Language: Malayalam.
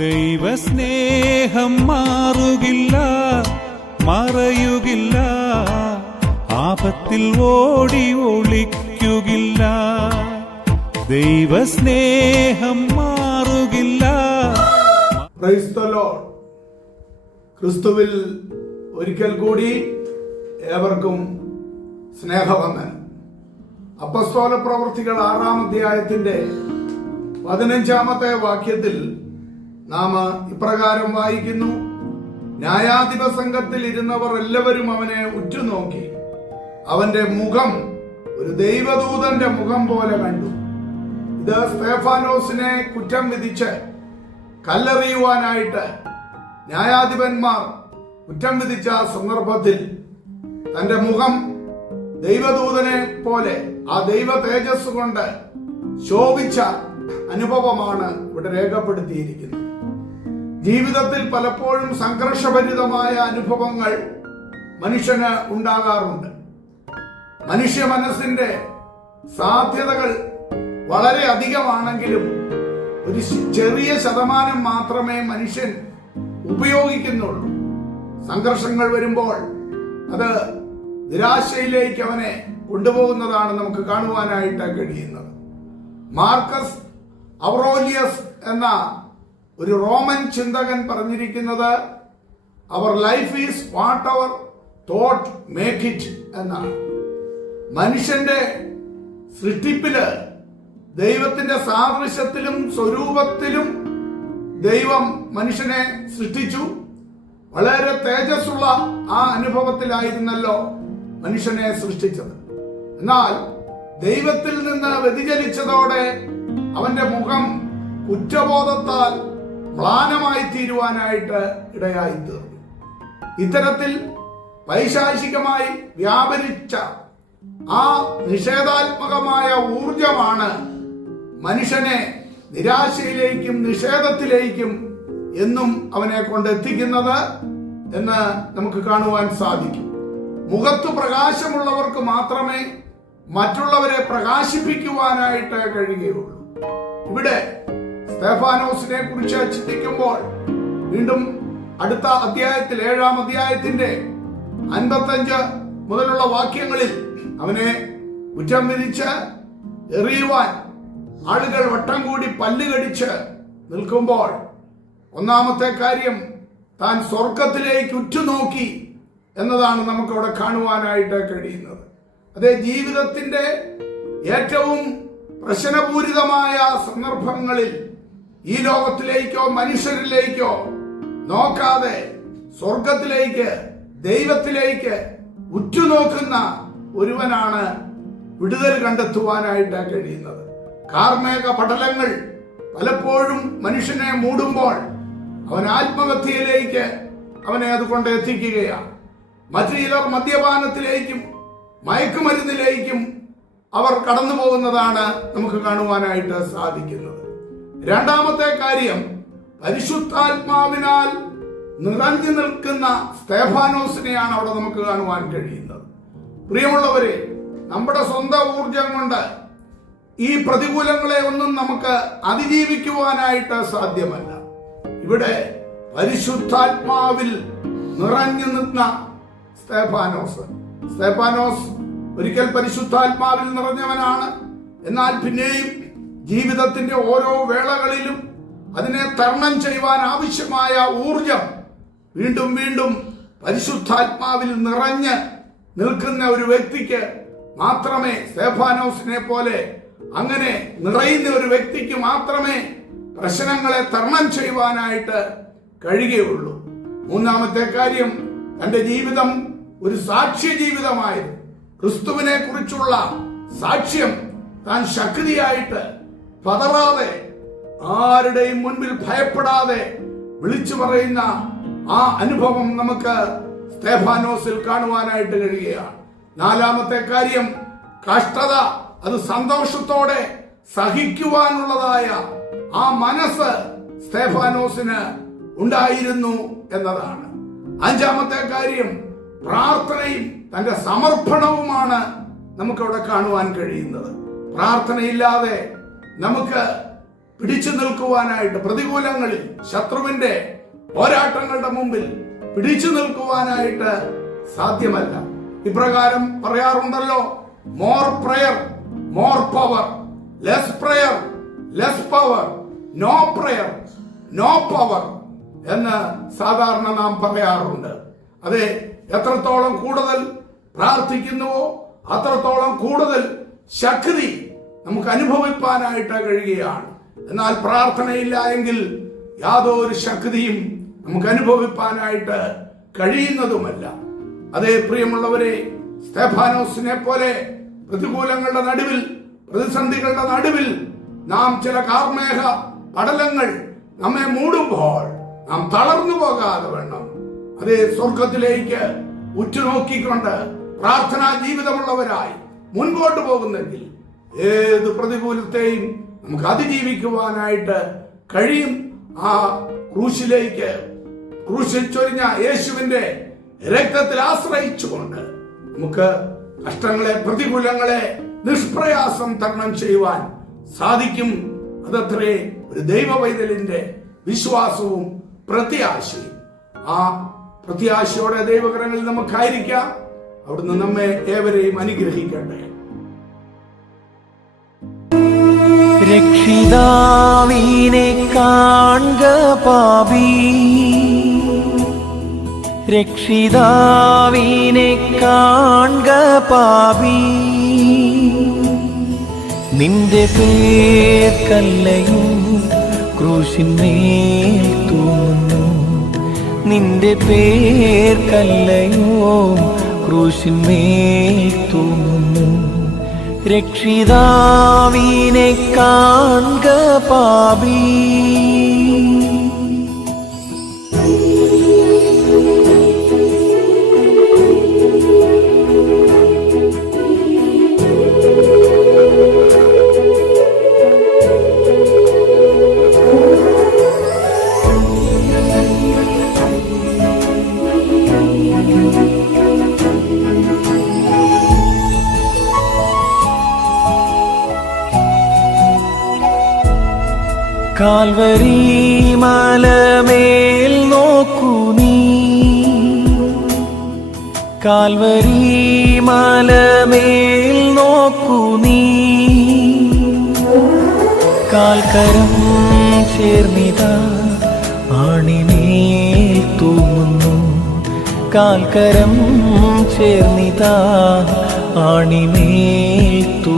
ദൈവസ്നേഹം മാറുകില്ല, മറയുകില്ല, ആപത്തിൽ ഓടി ഒളിക്കുകില്ല. ദൈവസ്നേഹം മാറുകില്ല. Praise the Lord. ക്രിസ്തുവിൽ ഒരിക്കൽ കൂടി ഏവർക്കും സ്നേഹവന്ദനം. അപ്പസ്തോല പ്രവൃത്തികൾ 6-ാം അധ്യായത്തിന്റെ 15-ാമത്തെ വാക്യത്തിൽ നാം ഇപ്രകാരം വായിക്കുന്നു: ന്യായാധിപ സംഘത്തിൽ ഇരുന്നവർ എല്ലാവരും അവനെ ഉറ്റുനോക്കി, അവന്റെ മുഖം ഒരു ദൈവദൂതന്റെ മുഖം പോലെ കണ്ടു. ഇത് സ്തെഫാനോസിനെ കുറ്റം വിധിച്ച് കല്ലെറിയുവാനായിട്ട് ന്യായാധിപന്മാർ കുറ്റം വിധിച്ച സന്ദർഭത്തിൽ തന്റെ മുഖം ദൈവദൂതനെ പോലെ ആ ദൈവ തേജസ് കൊണ്ട് ശോഭിച്ച അനുഭവമാണ് ഇവിടെ രേഖപ്പെടുത്തിയിരിക്കുന്നത്. ജീവിതത്തിൽ പലപ്പോഴും സംഘർഷഭരിതമായ അനുഭവങ്ങൾ മനുഷ്യന് ഉണ്ടാകാറുണ്ട്. മനുഷ്യ മനസ്സിന്റെ സാധ്യതകൾ വളരെ അധികമാണെങ്കിലും ഒരു ചെറിയ ശതമാനം മാത്രമേ മനുഷ്യൻ ഉപയോഗിക്കുന്നുള്ളൂ. സംഘർഷങ്ങൾ വരുമ്പോൾ അത് നിരാശയിലേക്ക് അവനെ കൊണ്ടുപോകുന്നതാണ് നമുക്ക് കാണുവാനായിട്ട് കഴിയുന്നത്. മാർക്കസ് ഔറേലിയസ് എന്ന ഒരു റോമൻ ചിന്തകൻ പറഞ്ഞിരിക്കുന്നത് our life is what our thought make it എന്നാണ്. മനുഷ്യന്റെ സൃഷ്ടിപ്പില് ദൈവത്തിന്റെ സാദൃശ്യത്തിലും സ്വരൂപത്തിലും ദൈവം മനുഷ്യനെ സൃഷ്ടിച്ചു. വളരെ തേജസ്സുള്ള ആ അനുഭവത്തിലായിരുന്നല്ലോ മനുഷ്യനെ സൃഷ്ടിച്ചത്. എന്നാൽ ദൈവത്തിൽ നിന്ന് വ്യതിചലിച്ചതോടെ അവന്റെ മുഖം കുറ്റബോധത്താൽ മ്ലാനമായി തീരുവാനായിട്ട് ഇടയായി തീർന്നു. ഇത്തരത്തിൽ പൈശാചികമായി വ്യാപരിച്ച ആ നിഷേധാത്മകമായ ഊർജമാണ് മനുഷ്യനെ നിരാശയിലേക്കും നിഷേധത്തിലേക്കും എന്നും അവനെ കൊണ്ടെത്തിക്കുന്നത് എന്ന് നമുക്ക് കാണുവാൻ സാധിക്കും. മുഖത്ത് പ്രകാശമുള്ളവർക്ക് മാത്രമേ മറ്റുള്ളവരെ പ്രകാശിപ്പിക്കുവാനായിട്ട് കഴിയുകയുള്ളൂ. ഇവിടെ സ്തെഫാനോസിനെ കുറിച്ച് ചിന്തിക്കുമ്പോൾ വീണ്ടും അടുത്ത അധ്യായത്തിൽ 7-ാം അധ്യായത്തിന്റെ 55 മുതലുള്ള വാക്യങ്ങളിൽ അവനെ കുറ്റം വിധിച്ച് എറിയുവാൻ ആളുകൾ വട്ടം കൂടി പല്ലുകടിച്ച് നിൽക്കുമ്പോൾ ഒന്നാമത്തെ കാര്യം താൻ സ്വർഗത്തിലേക്ക് ഉറ്റുനോക്കി എന്നതാണ് നമുക്കവിടെ കാണുവാനായിട്ട് കഴിയുന്നത്. അതേ, ജീവിതത്തിന്റെ ഏറ്റവും പ്രശ്നപൂരിതമായ സന്ദർഭങ്ങളിൽ ഈ ലോകത്തിലേക്കോ മനുഷ്യരിലേക്കോ നോക്കാതെ സ്വർഗത്തിലേക്ക് ദൈവത്തിലേക്ക് ഉറ്റുനോക്കുന്ന ഒരുവനാണ് വിടുതൽ കണ്ടെത്തുവാനായിട്ട് കഴിയുന്നത്. കാർമേഘ പടലങ്ങൾ പലപ്പോഴും മനുഷ്യനെ മൂടുമ്പോൾ അവൻ ആത്മഹത്യയിലേക്ക് അവനെ അതുകൊണ്ട് എത്തിക്കുകയാണ്. മറ്റു ചിലർ മദ്യപാനത്തിലേക്കും മയക്കുമരുന്നിലേക്കും അവർ കടന്നു പോകുന്നതാണ് നമുക്ക് കാണുവാനായിട്ട് സാധിക്കുന്നത്. രണ്ടാമത്തെ കാര്യം, പരിശുദ്ധാത്മാവിനാൽ നിറഞ്ഞു നിൽക്കുന്ന സ്തെഫാനോസിനെയാണ് അവിടെ നമുക്ക് കാണുവാൻ കഴിയുന്നത്. പ്രിയമുള്ളവരെ, നമ്മുടെ സ്വന്തം ഊർജം കൊണ്ട് ഈ പ്രതികൂലങ്ങളെ ഒന്നും നമുക്ക് അതിജീവിക്കുവാനായിട്ട് സാധ്യമല്ല. ഇവിടെ പരിശുദ്ധാത്മാവിൽ നിറഞ്ഞു നിന്ന സ്തെഫാനോസ് ഒരിക്കൽ പരിശുദ്ധാത്മാവിൽ നിറഞ്ഞവനാണ്. എന്നാൽ പിന്നെയും ജീവിതത്തിന്റെ ഓരോ വേളകളിലും അതിനെ തരണം ചെയ്യുവാൻ ആവശ്യമായ ഊർജം വീണ്ടും വീണ്ടും പരിശുദ്ധാത്മാവിൽ നിറഞ്ഞ് നിൽക്കുന്ന ഒരു വ്യക്തിക്ക് മാത്രമേ, സ്തെഫാനോസിനെ പോലെ അങ്ങനെ നിറയുന്ന ഒരു വ്യക്തിക്ക് മാത്രമേ പ്രശ്നങ്ങളെ തരണം ചെയ്യുവാനായിട്ട് കഴിയുകയുള്ളൂ. മൂന്നാമത്തെ കാര്യം, തന്റെ ജീവിതം ഒരു സാക്ഷ്യ ജീവിതമായിരുന്നു. ക്രിസ്തുവിനെ കുറിച്ചുള്ള സാക്ഷ്യം താൻ ശക്തിയായിട്ട് പതറാതെ ആരുടെയും മുൻപിൽ ഭയപ്പെടാതെ വിളിച്ചു പറയുന്ന ആ അനുഭവം നമുക്ക് സ്തെഫാനോസിൽ കാണുവാനായിട്ട് കഴിയുകയാണ്. നാലാമത്തെ കാര്യം, കഷ്ടത അത് സന്തോഷത്തോടെ സഹിക്കുവാനുള്ളതായ ആ മനസ്സ് സ്തെഫാനോസിന് ഉണ്ടായിരുന്നു എന്നതാണ്. അഞ്ചാമത്തെ കാര്യം, പ്രാർത്ഥനയും തന്റെ സമർപ്പണവുമാണ് നമുക്കവിടെ കാണുവാൻ കഴിയുന്നത്. പ്രാർത്ഥനയില്ലാതെ നമുക്ക് പിടിച്ചു നിൽക്കുവാനായിട്ട്, പ്രതികൂലങ്ങളിൽ ശത്രുവിന്റെ പോരാട്ടങ്ങളുടെ മുമ്പിൽ പിടിച്ചു നിൽക്കുവാനായിട്ട് സാധ്യമല്ല. ഇപ്രകാരം പറയാറുണ്ടല്ലോ, more prayer more power, less prayer less power, no prayer no power എന്ന് സാധാരണ നാം പറയാറുണ്ട്. അതെ, എത്രത്തോളം കൂടുതൽ പ്രാർത്ഥിക്കുന്നുവോ അത്രത്തോളം കൂടുതൽ ശക്തി നമുക്ക് അനുഭവിപ്പാനായിട്ട് കഴിയുകയാണ്. എന്നാൽ പ്രാർത്ഥനയില്ല എങ്കിൽ യാതൊരു ശക്തിയും നമുക്ക് അനുഭവിപ്പാനായിട്ട് കഴിയുന്നതുമല്ല. അതേ പ്രിയമുള്ളവരെ, സ്തെഫാനോസിനെ പോലെ പ്രതികൂലങ്ങളുടെ നടുവിൽ, പ്രതിസന്ധികളുടെ നടുവിൽ നാം ചില കാർമേഘ പടലങ്ങൾ നമ്മെ മൂടുമ്പോൾ നാം തളർന്നു പോകാതെ വേണം അതേ സ്വർഗത്തിലേക്ക് ഉറ്റുനോക്കിക്കൊണ്ട് പ്രാർത്ഥനാ ജീവിതമുള്ളവരായി മുൻപോട്ട് പോകുന്നെങ്കിൽ ഏത് പ്രതികൂലത്തെയും നമുക്ക് അതിജീവിക്കുവാനായിട്ട് കഴിയും. ആ ക്രൂശിൽ ചൊരിഞ്ഞ യേശുവിന്റെ രക്തത്തിൽ ആശ്രയിച്ചുകൊണ്ട് നമുക്ക് കഷ്ടങ്ങളെ, പ്രതികൂലങ്ങളെ നിഷ്പ്രയാസം തരണം ചെയ്യുവാൻ സാധിക്കും. അതത്രേ ഒരു ദൈവവൈതലിന്റെ വിശ്വാസവും പ്രത്യാശയും. ആ പ്രത്യാശയോടെ ദൈവകരങ്ങളിൽ നമുക്കായിരിക്കാം. അവിടുന്ന് നമ്മെ ഏവരെയും അനുഗ്രഹിക്കട്ടെ. രക്ഷിതാവിനെ കാൺക പാപി, രക്ഷിതാവിനെ കാൺക പാപി, നിന്റെ പേർക്കല്ലയോ ക്രൂശിന്മേൽ തൂങ്ങുന്നു, നിന്റെ പേർക്കല്ലയോ ക്രൂശിന്മേൽ തൂങ്ങുന്നു. രക്ഷിതാവിനെ കാൺക പാപി. കാൽവരി മലമേൽ നോക്കൂ നീ, കാൽവരി മലമേൽ നോക്കൂ നീ, കാൽക്കരം ചേർന്നിതാ ആണിമേൽ തൂങ്ങുന്നു, കാൽക്കരം ചേർന്നിതാ ആണിമേൽ തൂങ്ങുന്നു.